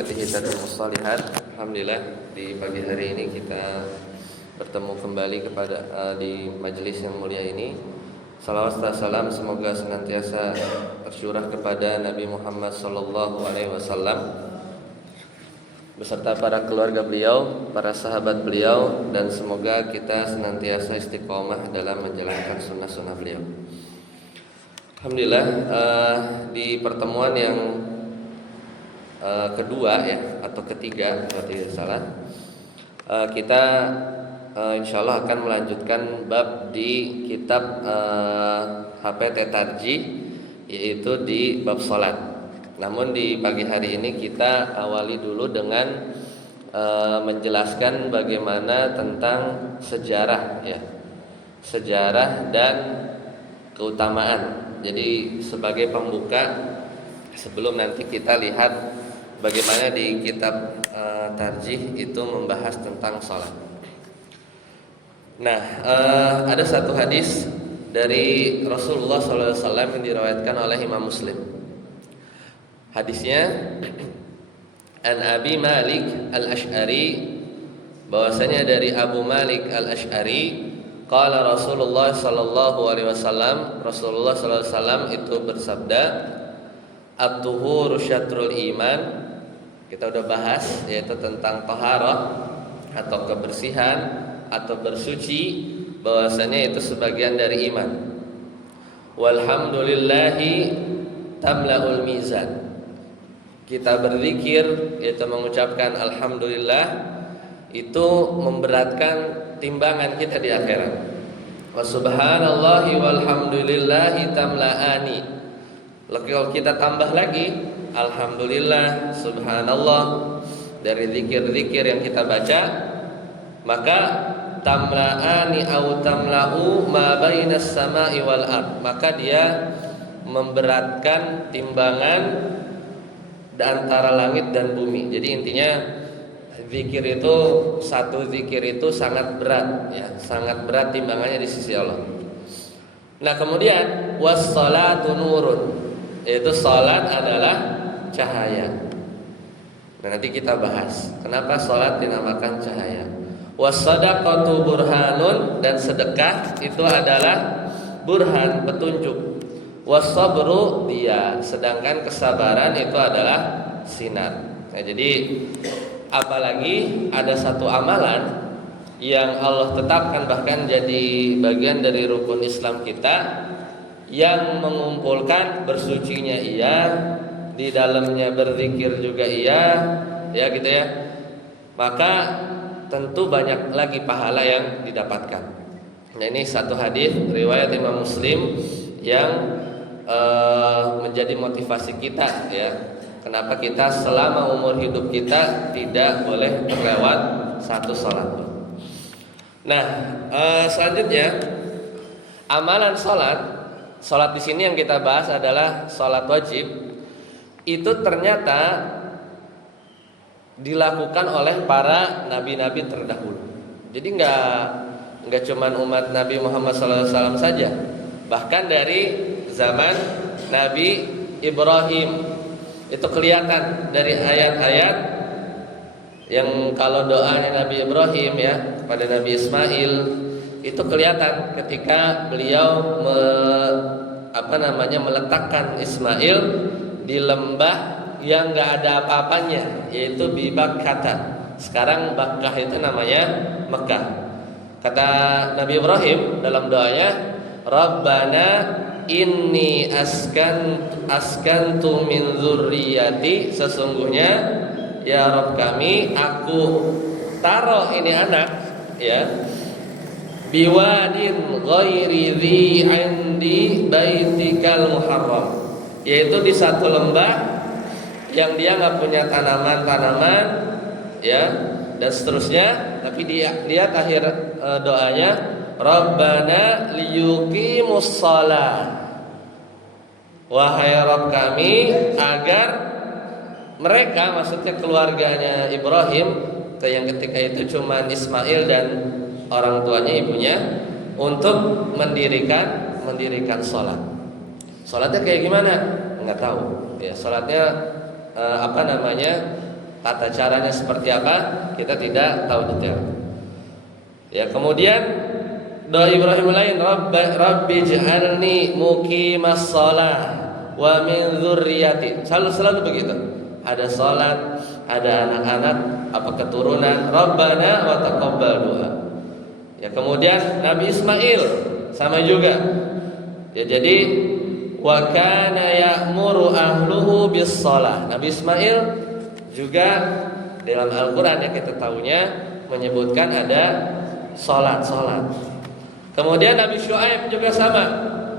nikmatihi tatimmus shalihat. Alhamdulillah di pagi hari ini kita bertemu kembali di majelis yang mulia ini. Salawat dan salam semoga senantiasa tercurah kepada Nabi Muhammad sallallahu alaihi wasallam beserta para keluarga beliau, para sahabat beliau, dan semoga kita senantiasa istiqomah dalam menjalankan sunnah-sunnah beliau. Alhamdulillah di pertemuan yang kedua ya atau ketiga kalau tidak salah, kita insyaallah akan melanjutkan bab di kitab HPT Tarji, yaitu di bab salat. Namun di pagi hari ini kita awali dulu dengan menjelaskan bagaimana tentang sejarah ya, sejarah dan keutamaan. Jadi sebagai pembuka sebelum nanti kita lihat bagaimana di kitab Tarjih itu membahas tentang salat. Nah, ada satu hadis dari Rasulullah SAW yang diriwayatkan oleh Imam Muslim. Hadisnya An Abi Malik Al-Asy'ari, bahwasanya dari Abu Malik Al-Asy'ari, qala Rasulullah sallallahu alaihi wasallam, Rasulullah sallallahu alaihi wasallam itu bersabda, at-tuhuru syatrul iman. Kita udah bahas yaitu tentang taharah atau kebersihan atau bersuci, bahwasanya itu sebagian dari iman. Walhamdulillahi tamlaul mizan. Kita berzikir yaitu mengucapkan alhamdulillah, itu memberatkan timbangan kita di akhirat. Wa subhanallahi walhamdulillahi tamlaani. Kalau kita tambah lagi alhamdulillah, subhanallah dari zikir-zikir yang kita baca, maka tamlaani au tamla'u ma bainas sama'i wal ard, maka dia memberatkan timbangan antara langit dan bumi. Jadi intinya zikir itu, satu zikir itu sangat berat ya, sangat berat timbangannya di sisi Allah. Nah, kemudian was-salatu nurun, yaitu salat adalah cahaya. Nah, nanti kita bahas kenapa salat dinamakan cahaya. Was-sadaqatu burhanun, dan sedekah itu adalah burhan, petunjuk. Was-sabru dia, sedangkan kesabaran itu adalah sinar. Nah, jadi apalagi ada satu amalan yang Allah tetapkan bahkan jadi bagian dari rukun Islam kita, yang mengumpulkan bersucinya iya, di dalamnya berzikir juga iya, ya gitu ya. Maka tentu banyak lagi pahala yang didapatkan. Nah, ini satu hadis riwayat Imam Muslim yang menjadi motivasi kita ya. Kenapa kita selama umur hidup kita tidak boleh terlewat satu salat. Nah, selanjutnya amalan salat. Salat di sini yang kita bahas adalah salat wajib. Itu ternyata dilakukan oleh para nabi-nabi terdahulu. Jadi enggak cuman umat Nabi Muhammad SAW saja. Bahkan dari zaman Nabi Ibrahim itu kelihatan dari ayat-ayat yang kalau doanya Nabi Ibrahim ya pada Nabi Ismail itu kelihatan ketika beliau meletakkan Ismail di lembah yang enggak ada apa-apanya, yaitu di Bakkah. Sekarang Bakkah itu namanya Mekah. Kata Nabi Ibrahim dalam doanya, Rabbana inni askantu min dzurriyyati, sesungguhnya ya Rabb kami, aku taruh ini anak ya, biwadin ghairi dzi 'indi baitikal muharram, yaitu di satu lembah yang dia enggak punya tanaman-tanaman ya dan seterusnya, tapi dia lihat akhir doanya, Rabbana liyuqimus shalah, wahai Rabb kami, agar mereka, maksudnya keluarganya Ibrahim yang ketika itu cuma Ismail dan orang tuanya, ibunya, untuk mendirikan sholat. Sholatnya kayak gimana? Enggak tahu. Ya, sholatnya tata caranya seperti apa kita tidak tahu detail. Ya, kemudian doa Ibrahim lain, Rabbi ij'alni muqimas shalah wa min dzurriyyati. Selalu begitu. Ada salat, ada anak-anak, apa keturunan, Rabbana wa taqabbal doa. Ya, kemudian Nabi Ismail sama juga. Ya, jadi wa kana ya'muru ahluhu bis shalah. Nabi Ismail juga dalam Al-Qur'an yang kita tahunya menyebutkan ada salat. Kemudian Nabi Syuaib juga sama,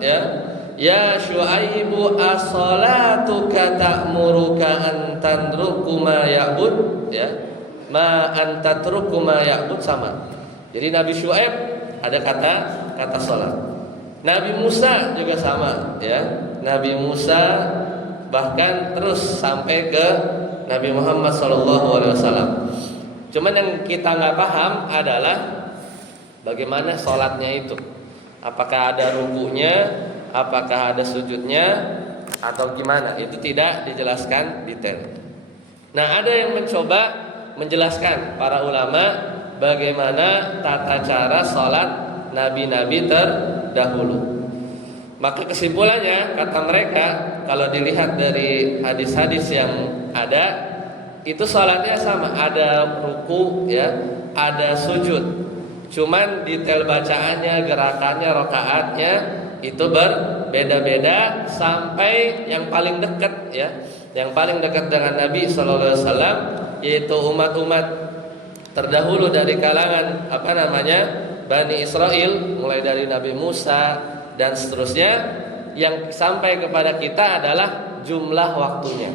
ya. Ya Syuaibu as-salatuka ta'muruka an tandruku ma ya'bud, ya. Ma an tatruku ma ya'bud sama. Jadi Nabi Syuaib ada kata salat. Nabi Musa juga sama, ya. Nabi Musa bahkan terus sampai ke Nabi Muhammad SAW. Cuman yang kita nggak paham adalah bagaimana sholatnya itu. Apakah ada rukunya, apakah ada sujudnya, atau gimana? Itu tidak dijelaskan detail. Nah, ada yang mencoba menjelaskan para ulama bagaimana tata cara sholat nabi-nabi terdahulu. Maka kesimpulannya kata mereka, kalau dilihat dari hadis-hadis yang ada, itu sholatnya sama, ada ruku, ya, ada sujud. Cuman detail bacaannya, gerakannya, rakaatnya itu berbeda-beda sampai yang paling dekat, ya, yang paling dekat dengan Nabi SAW, yaitu umat-umat terdahulu dari kalangan Bani Israel, mulai dari Nabi Musa dan seterusnya, yang sampai kepada kita adalah jumlah waktunya,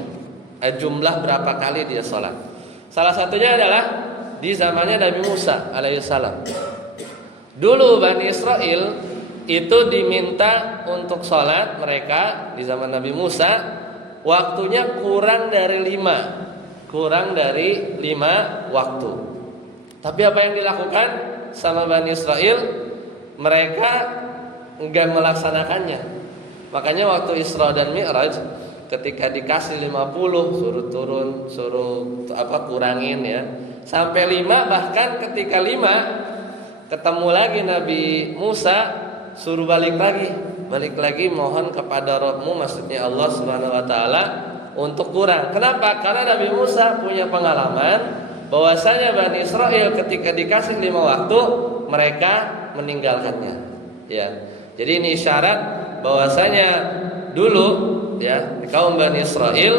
jumlah berapa kali dia sholat. Salah satunya adalah di zamannya Nabi Musa alaihissalam. Dulu Bani Israel itu diminta untuk sholat mereka di zaman Nabi Musa, waktunya kurang dari 5 waktu. Tapi apa yang dilakukan sama Bani Israel? Mereka enggak melaksanakannya. Makanya waktu Isra dan Mi'raj, ketika dikasih 50 suruh turun, suruh kurangin, ya, sampai 5. Bahkan ketika 5 ketemu lagi Nabi Musa, suruh balik lagi mohon kepada Rabbmu, maksudnya Allah Subhanahu wa taala, untuk kurang. Kenapa? Karena Nabi Musa punya pengalaman bahwasanya Bani Israel ketika dikasih 5 waktu mereka meninggalkannya, ya. Jadi ini isyarat bahwasanya dulu, ya, kaum Bani Israel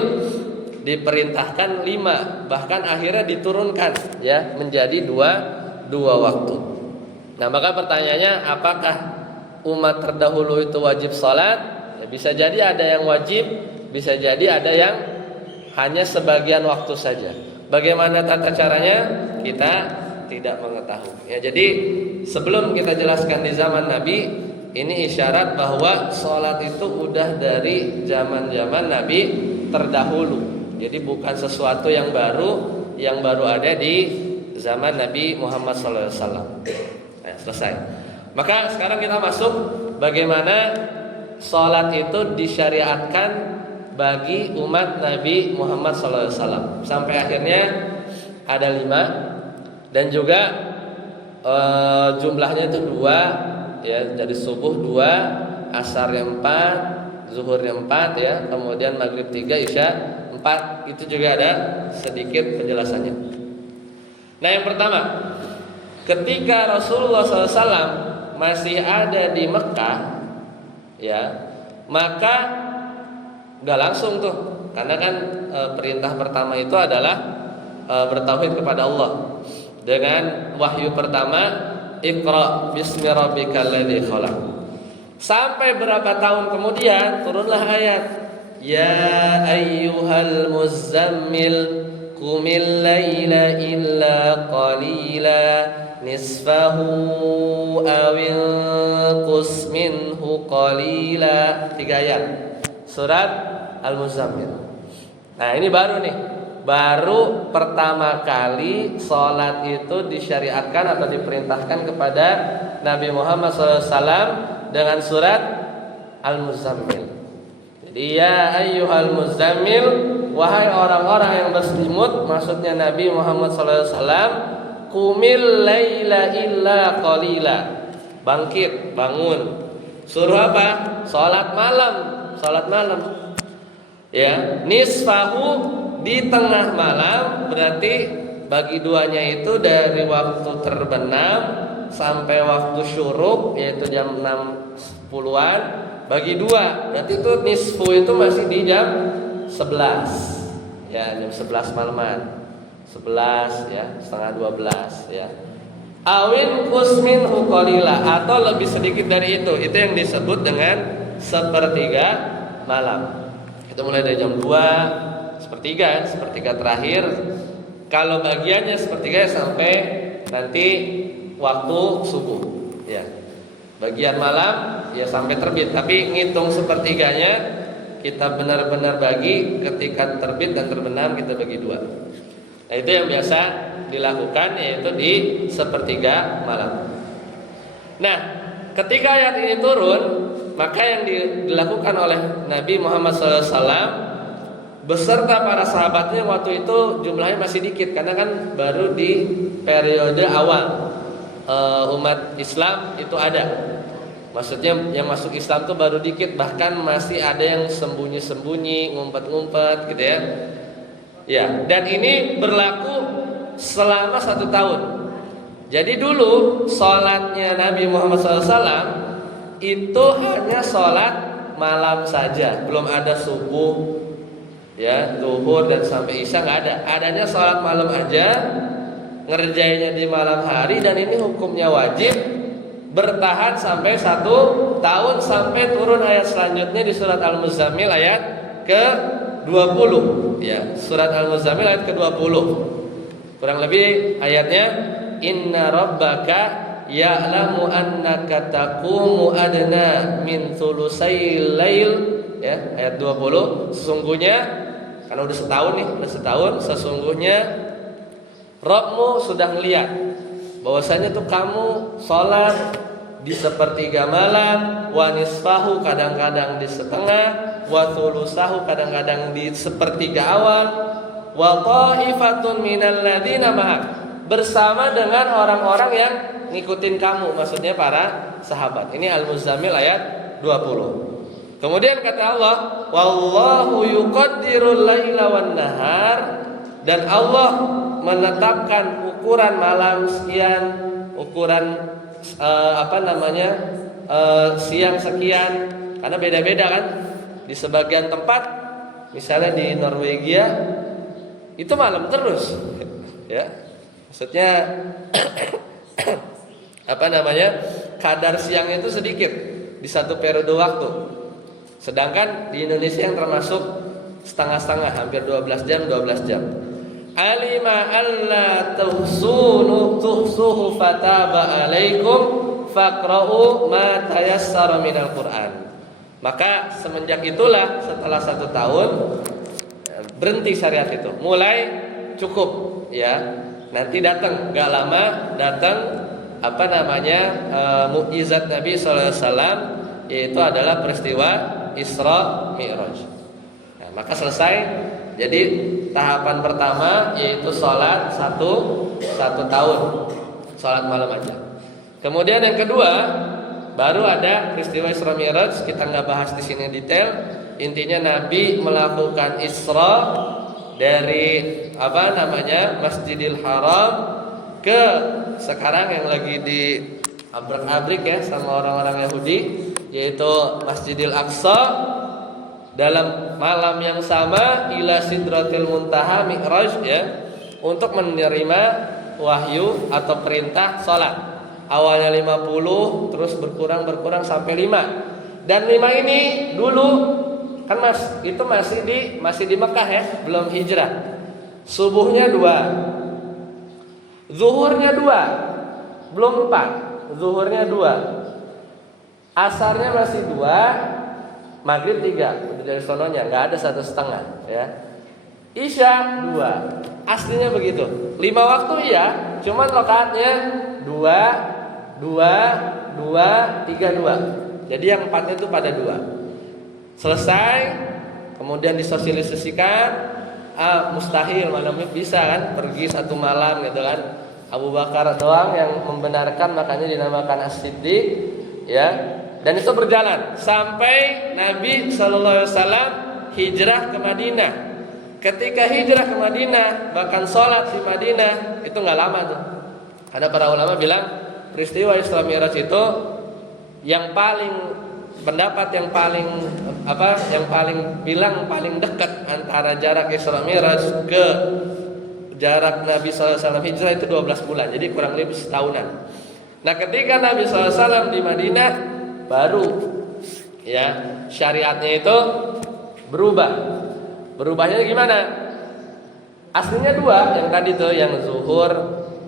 diperintahkan 5, bahkan akhirnya diturunkan, ya, menjadi dua waktu. Nah, maka pertanyaannya, apakah umat terdahulu itu wajib sholat? Ya, bisa jadi ada yang wajib, bisa jadi ada yang hanya sebagian waktu saja. Bagaimana tata caranya? Kita tidak mengetahui. Ya, jadi sebelum kita jelaskan di zaman Nabi, ini isyarat bahwa sholat itu udah dari zaman-zaman Nabi terdahulu. Jadi bukan sesuatu yang baru ada di zaman Nabi Muhammad SAW. Nah, selesai. Maka sekarang kita masuk bagaimana sholat itu disyariatkan bagi umat Nabi Muhammad SAW. Sampai akhirnya ada 5, dan juga jumlahnya itu 2, ya, dari subuh 2, asarnya 4, zuhurnya 4, ya, kemudian maghrib 3, isya 4. Itu juga ada sedikit penjelasannya. Nah, yang pertama, ketika Rasulullah SAW masih ada di Mekah, ya, maka nggak langsung tuh, karena kan perintah pertama itu adalah bertauhid kepada Allah dengan wahyu pertama, Iqra bismi rabbikal ladzi khalaq. Sampai berapa tahun kemudian turunlah ayat, ya ayyuhal muzammil qumil laila illa qalila nisfahu awin qus minhu qalila. 3 ayat surat Al-Muzammil. Nah, ini baru nih, baru pertama kali sholat itu disyariatkan atau diperintahkan kepada Nabi Muhammad SAW dengan surat Al-Muzammil. Jadi ya ayyuhal muzammil wahai orang-orang yang berselimut, maksudnya Nabi Muhammad SAW, qumil laila illa qalila. Bangkit, bangun. Suruh apa? Salat malam, salat malam. Ya, nisfahu di tengah malam, berarti bagi duanya itu dari waktu terbenam sampai waktu syuruk, yaitu jam 6.10-an, bagi dua, berarti itu nisfu itu masih di jam 11. Ya, jam 11 malaman. 11 ya, setengah 12 ya. Awin kusminhu qalila, atau lebih sedikit dari itu. Itu yang disebut dengan sepertiga malam. Itu mulai dari jam 2, sepertiga terakhir. Kalau bagiannya sepertiga sampai nanti waktu subuh ya. Bagian malam ya sampai terbit, tapi ngitung sepertiganya kita benar-benar bagi ketika terbit dan terbenam, kita bagi dua. Nah, itu yang biasa dilakukan, yaitu di sepertiga malam. Nah, ketika ayat ini turun, maka yang dilakukan oleh Nabi Muhammad SAW beserta para sahabatnya waktu itu jumlahnya masih dikit, karena kan baru di periode awal umat Islam itu ada. Maksudnya yang masuk Islam itu baru dikit, bahkan masih ada yang sembunyi-sembunyi, ngumpet-ngumpet gitu ya. Ya, dan ini berlaku selama 1 tahun. Jadi dulu sholatnya Nabi Muhammad SAW itu hanya sholat malam saja, belum ada subuh, ya, zuhur dan sampai isya nggak ada. Adanya sholat malam aja, ngerjainnya di malam hari, dan ini hukumnya wajib bertahan sampai 1 tahun, sampai turun ayat selanjutnya di surat Al-Muzammil ayat ke-20. Ya, surat Al-Muzammil ayat ke-20. Kurang lebih ayatnya, inna rabbaka ya'lamu annaka taqumu adna min thulusayil lail, ya, ayat 20. Sesungguhnya, karena udah setahun, sesungguhnya Rabbmu sudah melihat bahwasanya tuh kamu sholat di sepertiga malam, wa nisfahu kadang-kadang di setengah, wa thulusahu kadang-kadang di sepertiga awal, wa ta'ifatun minal ladzina ma'ak, bersama dengan orang-orang yang ngikutin kamu, maksudnya para sahabat. Ini Al-Muzammil ayat 20. Kemudian kata Allah, wallahu yuqaddirul laila wan nahar, dan Allah menetapkan ukuran malam sekian, ukuran siang sekian, karena beda-beda kan. Di sebagian tempat, misalnya di Norwegia, itu malam terus, ya. Maksudnya kadar siangnya itu sedikit di satu periode waktu. Sedangkan di Indonesia yang termasuk setengah-setengah, hampir 12 jam. Alima alla tuhsuhu fataba alaikum faqra'u ma tayassara minal Qur'an. Maka semenjak itulah, setelah 1 tahun berhenti syariat itu, mulai cukup ya. Nanti datang, gak lama datang mukjizat Nabi SAW, yaitu adalah peristiwa Isra Mi'raj. Nah, maka selesai. Jadi tahapan pertama yaitu sholat satu tahun, sholat malam aja. Kemudian yang kedua, baru ada peristiwa Isra Mi'raj. Kita nggak bahas di sini detail. Intinya Nabi melakukan Isra dari Masjidil Haram ke sekarang yang lagi di abrak-abrik ya sama orang-orang Yahudi, yaitu Masjidil Aqsa. Dalam malam yang sama ila Sidratil Muntaha, Mi'raj ya, untuk menerima wahyu atau perintah sholat. Awalnya 50, terus berkurang sampai 5. Dan 5 ini dulu kan itu masih di Mekah ya, belum hijrah. Subuhnya 2, zuhurnya 2, belum 4, zuhurnya 2, asarnya masih 2, maghrib 3. Udah dari sononya nggak ada 1,5 ya. Isya 2. Aslinya begitu. 5 waktu ya, cuman rakaatnya 2, 3, 2. Jadi yang 4-nya itu pada 2. Selesai, kemudian disosialisasikan, mustahil, mana bisa kan pergi satu malam gitu kan. Abu Bakar doang yang membenarkan, makanya dinamakan As-Siddiq ya. Dan itu berjalan sampai Nabi sallallahu alaihi wasallam hijrah ke Madinah. Ketika hijrah ke Madinah, bahkan sholat di Madinah itu nggak lama tuh. Ada para ulama bilang peristiwa Isra Mi'raj itu yang paling pendapat yang paling bilang paling dekat antara jarak Isra Mi'raj ke jarak Nabi SAW hijrah itu 12 bulan, jadi kurang lebih setahunan. Nah, ketika Nabi SAW di Madinah baru ya syariatnya itu berubah. Berubahnya gimana? Aslinya dua, yang tadi tuh yang zuhur,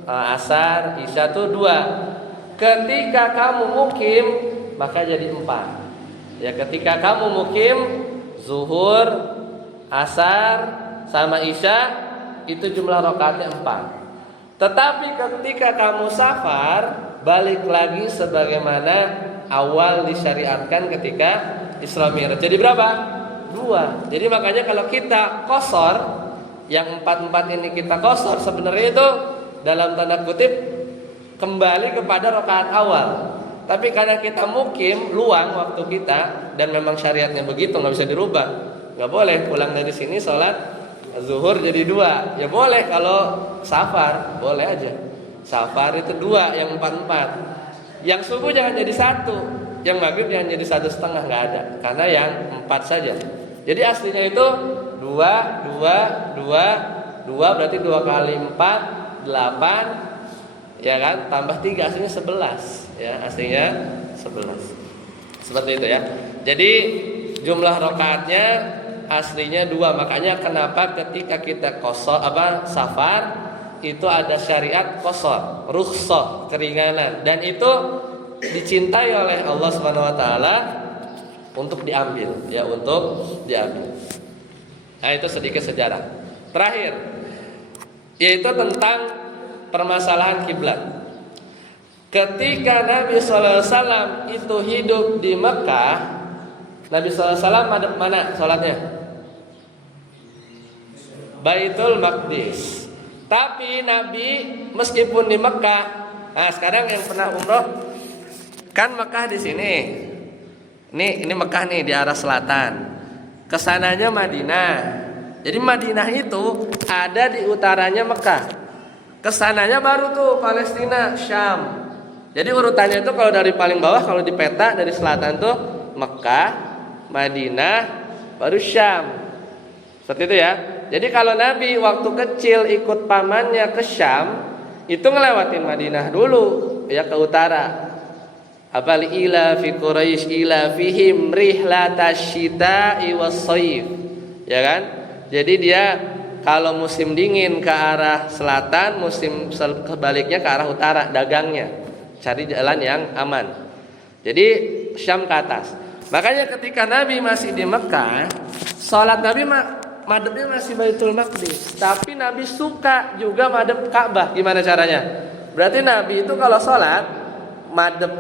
asar, isya tuh dua. Ketika kamu mukim maka jadi 4. Ya, ketika kamu mukim zuhur, asar sama isya itu jumlah rakaatnya 4. Tetapi ketika kamu safar balik lagi sebagaimana awal disyariatkan ketika Isra Mi'raj. Jadi berapa? 2. Jadi makanya kalau kita qashar, yang 4 ini kita qashar, sebenarnya itu dalam tanda kutip kembali kepada rakaat awal. Tapi karena kita mukim, luang waktu kita, dan memang syariatnya begitu, nggak bisa dirubah. Nggak boleh pulang dari sini sholat zuhur jadi 2. Ya boleh kalau safar, boleh aja. Safar itu 2, yang 4. Yang subuh jangan jadi 1, yang maghrib jangan jadi 1,5, nggak ada. Karena yang 4 saja. Jadi aslinya itu 2, 2, 2, 2 berarti 2 kali 4, 8. Ya kan, tambah 3 aslinya 11. Ya, aslinya 11. Seperti itu ya. Jadi jumlah rakaatnya aslinya 2. Makanya kenapa ketika kita safar itu ada syariat qashar, rukhsah, keringanan, dan itu dicintai oleh Allah Subhanahu wa taala untuk diambil, ya, untuk diambil. Nah, itu sedikit sejarah. Terakhir yaitu tentang permasalahan kiblat. Ketika Nabi SAW itu hidup di Mekah, Nabi SAW madhep mana sholatnya? Baitul Maqdis. Tapi Nabi meskipun di Mekah, nah sekarang yang pernah umroh kan Mekah di sini. Ini Mekah nih di arah selatan. Kesananya Madinah. Jadi Madinah itu ada di utaranya Mekah. Kesananya baru tuh Palestina, Syam. Jadi urutannya itu kalau dari paling bawah, kalau di peta dari selatan tuh Mekah, Madinah, baru Syam. Seperti itu ya. Jadi kalau Nabi waktu kecil ikut pamannya ke Syam, itu ngelewatin Madinah dulu, ya, ke utara. Apal ila fi Quraisy ila fihim rihlatasyita'i was-shayf. Ya kan? Jadi dia kalau musim dingin ke arah selatan, musim kebaliknya ke arah utara dagangnya. Cari jalan yang aman. Jadi Syam ke atas. Makanya ketika Nabi masih di Mekah, sholat Nabi madepnya masih Baitul Maqdis. Tapi Nabi suka juga madep Ka'bah. Gimana caranya? Berarti Nabi itu kalau sholat madep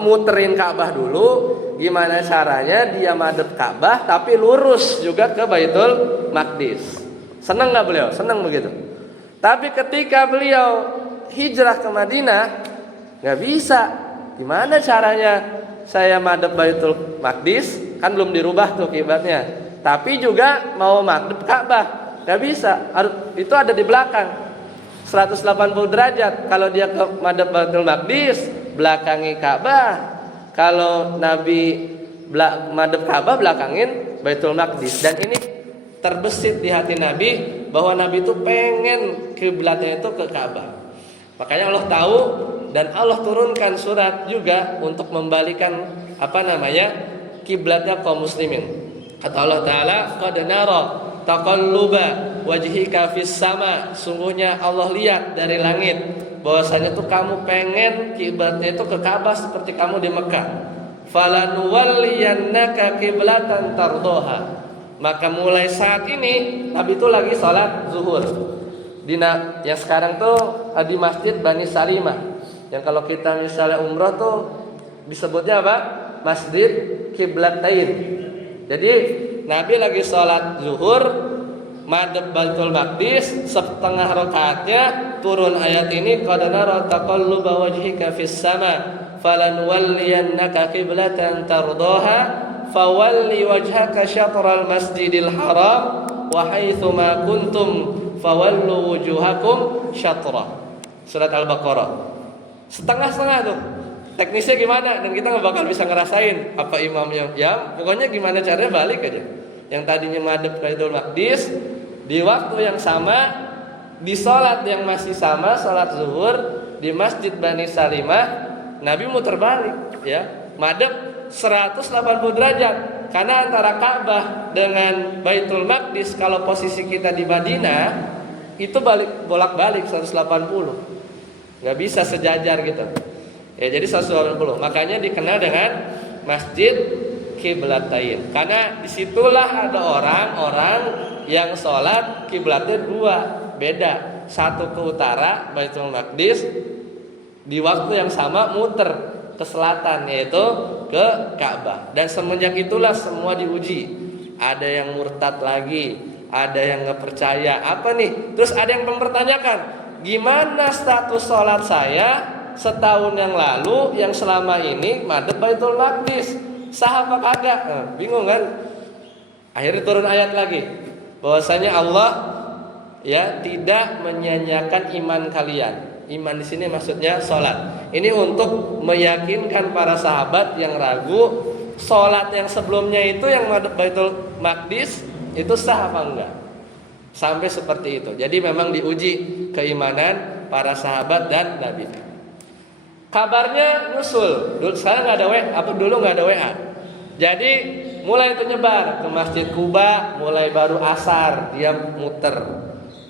muterin Ka'bah dulu. Gimana caranya dia madep Ka'bah tapi lurus juga ke Baitul Maqdis. Senang nggak beliau? Senang begitu. Tapi ketika beliau hijrah ke Madinah, nggak bisa. Gimana caranya saya madep Baitul Maqdis? Kan belum dirubah tuh kiblatnya. Tapi juga mau madep Ka'bah, nggak bisa. Itu ada di belakang 180 derajat. Kalau dia ke madep Baitul Maqdis, belakangi Ka'bah. Kalau Nabi madep Ka'bah, belakangin Baitul Maqdis. Dan ini terbesit di hati Nabi bahwa Nabi itu pengen kiblatnya itu ke Ka'bah. Makanya Allah tahu dan Allah turunkan surat juga untuk membalikan kiblatnya kaum muslimin. Kata Allah Taala, qad nara taqalluba wajhika fis sama. Sungguhnya Allah lihat dari langit bahwasanya tuh kamu pengen kiblatnya itu ke Ka'bah seperti kamu di Mekah. Falanuwalliyannaka qiblatan tardoha. Maka mulai saat ini Nabi itu lagi sholat zuhur yang sekarang tuh di Masjid Bani Salimah. Yang kalau kita misalnya umroh tuh disebutnya apa? Masjid Qiblatain. Jadi Nabi lagi sholat zuhur madhep Baitul Maqdis, setengah rakaatnya turun ayat ini, qad nara taqalluba wajhika fis sama falanwalliyannaka qiblatan tardaha fawalli wajhaka syatral masjidil haram wa haitsu ma kuntum fawallu wujuhakum syatra. Surat Al-Baqarah. Setengah-setengah tuh. Teknisnya gimana, dan kita nggak bakal bisa ngerasain apa imamnya. Ya, pokoknya gimana caranya balik aja. Yang tadinya madhep Baitul Maqdis di waktu yang sama, di sholat yang masih sama, sholat zuhur di Masjid Bani Salimah, Nabi muter balik, ya, madhep 180 derajat. Karena antara Ka'bah dengan Baitul Maqdis, kalau posisi kita di Madinah itu bolak-balik 180, nggak bisa sejajar gitu. Ya, jadi 180. Makanya dikenal dengan Masjid Qiblatain. Karena disitulah ada orang-orang yang sholat kiblatnya dua, beda. Satu ke utara Baitul Maqdis, di waktu yang sama muter ke selatan, yaitu ke Ka'bah. Dan semenjak itulah semua diuji. Ada yang murtad lagi, ada yang nggak percaya. Apa nih? Terus ada yang mempertanyakan, gimana status sholat saya setahun yang lalu yang selama ini madhep Baitul Maqdis, sah apa kagak? Bingung kan? Akhirnya turun ayat lagi, bahwasanya Allah ya tidak menyanyiakan iman kalian. Iman di sini maksudnya sholat. Ini untuk meyakinkan para sahabat yang ragu sholat yang sebelumnya itu yang madhep Baitul Maqdis itu sah apa enggak. Sampai seperti itu. Jadi memang diuji keimanan para sahabat dan Nabi. Kabarnya nyusul. Sekarang nggak ada WA, dulu nggak ada WA. Jadi mulai penyebar ke Masjid Kuba, mulai baru asar dia muter.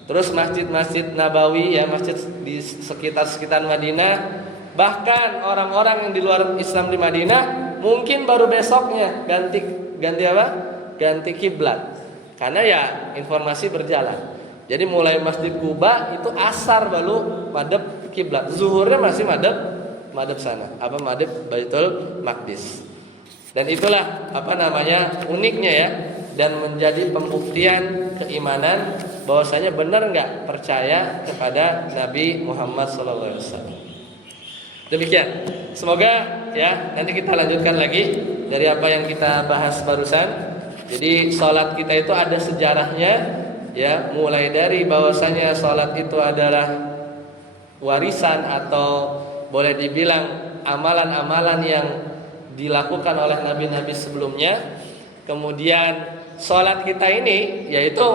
Terus masjid-masjid Nabawi, ya, masjid di sekitar Madinah. Bahkan orang-orang yang di luar Islam di Madinah mungkin baru besoknya ganti apa? Ganti kiblat. Karena ya informasi berjalan. Jadi mulai Masjid Kuba itu asar baru madhep kiblat. Zuhurnya masih madhep sana, apa madhep Baitul Maqdis. Dan itulah uniknya ya, dan menjadi pembuktian keimanan bahwasanya benar enggak percaya kepada Nabi Muhammad SAW. Demikian. Semoga ya nanti kita lanjutkan lagi dari apa yang kita bahas barusan. Jadi salat kita itu ada sejarahnya, ya, mulai dari bahwasanya salat itu adalah warisan atau boleh dibilang amalan-amalan yang dilakukan oleh nabi-nabi sebelumnya. Kemudian salat kita ini yaitu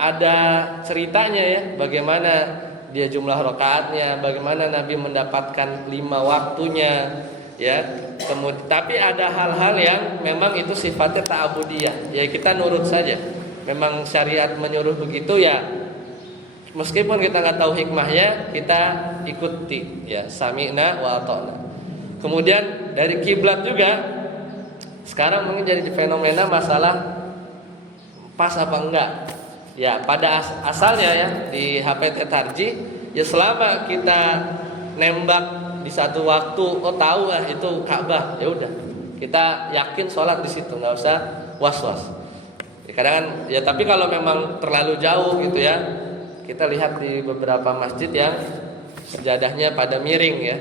ada ceritanya, ya, bagaimana dia jumlah rakaatnya, bagaimana Nabi mendapatkan 5 waktunya, ya. Kemudian tapi ada hal-hal yang memang itu sifatnya ta'abudiyah, ya kita nurut saja. Memang syariat menyuruh begitu, ya. Meskipun kita nggak tahu hikmahnya, kita ikuti, ya, sami'na wa ata'na. Kemudian dari kiblat juga sekarang mungkin jadi fenomena masalah pas apa enggak. Ya, pada asalnya ya di HPT Tarji, ya selama kita nembak di satu waktu, tahu lah itu Ka'bah, ya udah kita yakin sholat di situ, nggak usah was-was. Ya, kadang kan, ya tapi kalau memang terlalu jauh gitu ya, kita lihat di beberapa masjid yang sejadahnya pada miring, ya,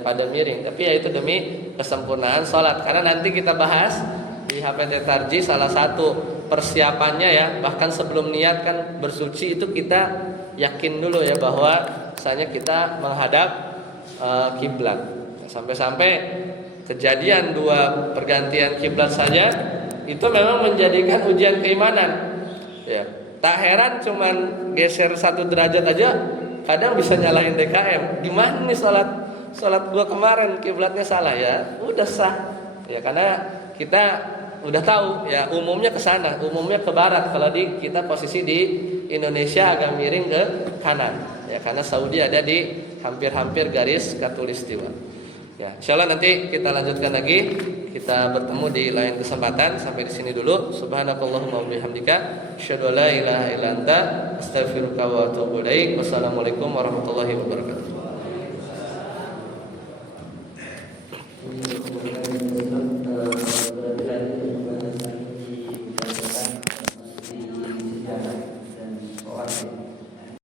pada miring. Tapi ya itu demi kesempurnaan sholat. Karena nanti kita bahas di HPT Tarji salah satu persiapannya, ya, bahkan sebelum niat kan bersuci itu kita yakin dulu, ya, bahwa misalnya kita menghadap kiblat. Sampai-sampai kejadian 2 pergantian kiblat saja itu memang menjadikan ujian keimanan, ya. Tak heran cuman geser 1 derajat aja kadang bisa nyalahin DKM. Gimana nih salat gua kemarin kiblatnya salah, ya udah sah, ya, karena kita udah tahu, ya, umumnya ke sana, umumnya ke barat. Kalau kita posisi di Indonesia agak miring ke kanan, ya, karena Saudi ada di hampir-hampir garis khatulistiwa. Ya, insyaallah nanti kita lanjutkan lagi. Kita bertemu di lain kesempatan. Sampai di sini dulu. Subhanakallahumma wa bihamdika asyhadu an la ilaha illa anta astaghfiruka wa atubu ilaik. Wassalamualaikum warahmatullahi wabarakatuh.